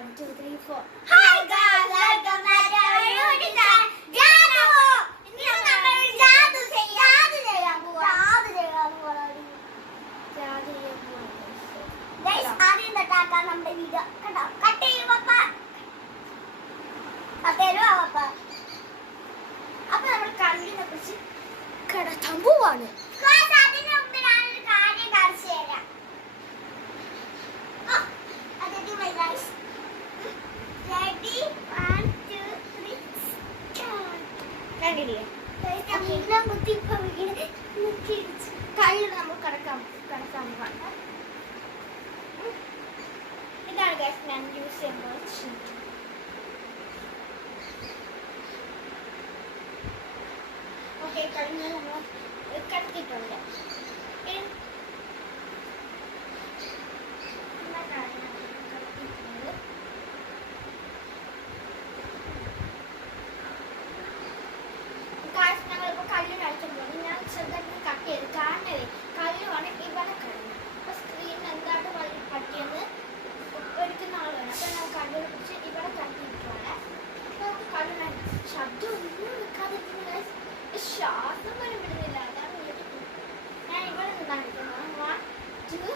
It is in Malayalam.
1, 2, 3, 4. Hi guys, welcome back to our YouTube channel. Janu. ഇന്ന് നമ്മൾ ഒരു ജാദു ചെയ്യാൻ പോവാണ്. Guys, ആദ്യം തൊട്ടാക്കാം നമ്മുടെ വീഡിയോ. കണ്ടോ? കട്ട് ചെയ്യും പപ്പ. അതേലോ പപ്പ. അപ്പോൾ നമ്മൾ കണ്ണിനെ കുറിച്ച് കടത്താൻ പോവാണ്. ഗായ്സ്, അതിനു മുമ്പ് ഞാൻ ഒരു കാര്യം കാണിച്ചു തരാം. Guys, ready, 1, 2, 3, start. കണ്ടില്ലേ? എല്ലാം കുത്തി കയ്യിൽ നമ്മൾ കടക്കാൻ പോവാണ്. ഇതാണ് ഗൈസ് ഞാൻ യൂസ് ചെയ്യുമ്പോൾ ഷീറ്റ്. ഓക്കെ, കഴിഞ്ഞ നമ്മൾ കടത്തിയിട്ടുണ്ട്. ശ്വാസം പോലും വിടുന്നില്ല. അതാണ് ഞാൻ ഇവിടെ നിന്നാണ് 1, 2